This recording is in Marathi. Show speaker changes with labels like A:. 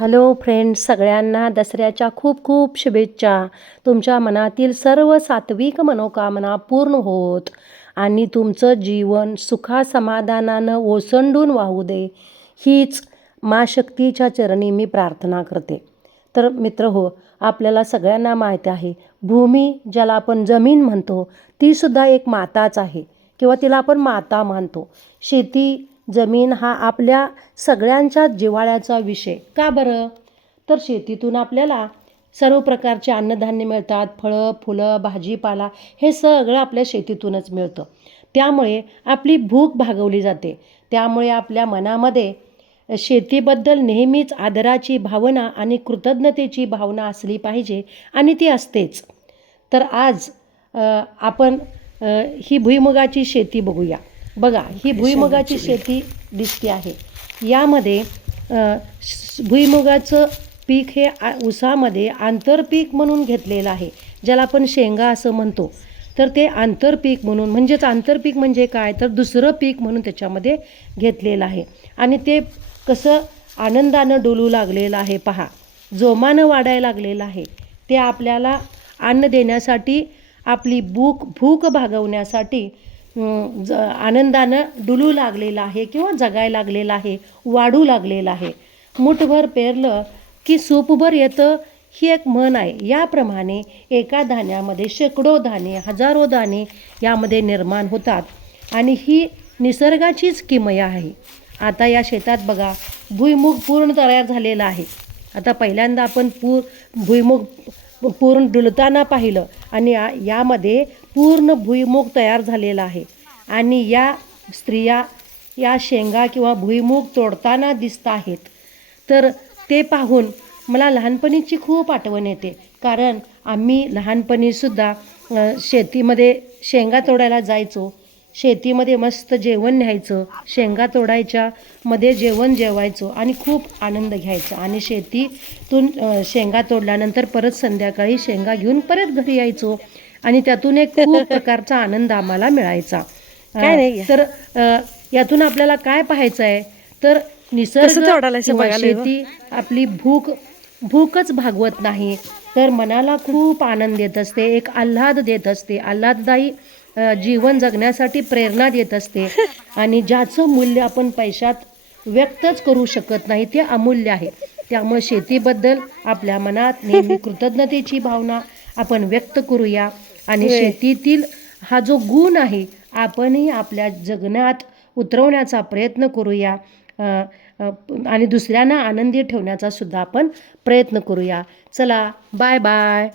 A: हॅलो फ्रेंड्स सगळ्यांना दसऱ्याच्या खूप खूप शुभेच्छा. तुमच्या मनातील सर्व सात्विक मनोकामना पूर्ण होत आणि तुमचं जीवन सुखासमाधानानं ओसंडून वाहू दे हीच मा शक्तीच्या चरणी मी प्रार्थना करते. तर मित्र हो आपल्याला सगळ्यांना माहीत आहे भूमी ज्याला आपण जमीन म्हणतो तीसुद्धा एक माताच आहे किंवा तिला आपण माता मानतो शेती जमीन हा आपल्या सगळ्यांच्या जिव्हाळ्याचा विषय. का बरं? तर शेतीतून आपल्याला सर्व प्रकारचे अन्नधान्य मिळतात फळं फुलं भाजीपाला हे सगळं आपल्या शेतीतूनच मिळतं. त्यामुळे आपली भूक भागवली जाते. त्यामुळे आपल्या मनामध्ये शेतीबद्दल नेहमीच आदराची भावना आणि कृतज्ञतेची भावना असली पाहिजे आणि ती असतेच. तर आज आपण ही भुईमुगाची शेती बघूया. बघा ही भुईमुगाची शेती दिसते आहे. यामध्ये भुईमुगाचं पीक हे आ- ऊसामध्ये आंतरपीक म्हणून घेतलेलं आहे ज्याला आपण शेंगा असं म्हणतो. तर ते आंतरपीक म्हणून म्हणजेच आंतरपीक म्हणजे काय? तर दुसरं पीक म्हणून त्याच्यामध्ये घेतलेलं आहे. आणि ते कसं आनंदानं डोलू लागलेलं आहे पहा. जोमानं वाढायला लागलेलं आहे. ते आपल्याला अन्न देण्यासाठी आपली भूक भूक भागवण्यासाठी ज आनंदानं डुलू लागलेलं आहे किंवा जगायला लागलेलं आहे वाढू लागलेलं आहे. मुठभर पेरलं की सूपभर येतं ही एक म्हण आहे. याप्रमाणे एका धान्यामध्ये शेकडो धाने हजारो दाणे यामध्ये निर्माण होतात आणि ही निसर्गाचीच किमया आहे. आता या शेतात बघा भुईमुग पूर्ण तयार झालेला आहे. आता पहिल्यांदा आपण पू भुईमुग पूर्ण डुलताना पाहिलं आणि यामध्ये पूर्ण भुईमुग तयार झालेला आहे. आणि या स्त्रिया या शेंगा किंवा भुईमुग तोडताना दिसत आहेत. तर ते पाहून मला लहानपणीची खूप आठवण येते. कारण आम्ही लहानपणीसुद्धा शेतीमध्ये शेंगा तोडायला जायचो. शेतीमध्ये मस्त जेवण न्यायचं शेंगा तोडायच्या मध्ये जेवण जेवायचो आणि खूप आनंद घ्यायचा. आणि शेतीतून शेंगा तोडल्यानंतर परत संध्याकाळी शेंगा घेऊन परत घरी यायचो. आणि त्यातून एक खूप प्रकारचा आनंद आम्हाला मिळायचा.
B: काय नाही.
A: तर यातून आपल्याला काय पाहायचं आहे तर निसर्ग. शेती आपली भूक भूकच भागवत नाही. तर मनाला खूप आनंद देत असते एक आल्हाद देत असते. आल्हाददायी जीवन जगण्यासाठी प्रेरणा देत असते. आणि ज्याचं मूल्य आपण पैशात व्यक्तच करू शकत नाही ते अमूल्य आहे. त्यामुळे शेतीबद्दल आपल्या मनात नेहमी कृतज्ञतेची भावना आपण व्यक्त करूया. आणि. शेतीतील हा जो गुण आहे आपणही आपल्या जगण्यात उतरवण्याचा प्रयत्न करूया. आणि दुसऱ्यांना आनंदी ठेवण्याचा सुद्धा आपण प्रयत्न करूया. चला बाय बाय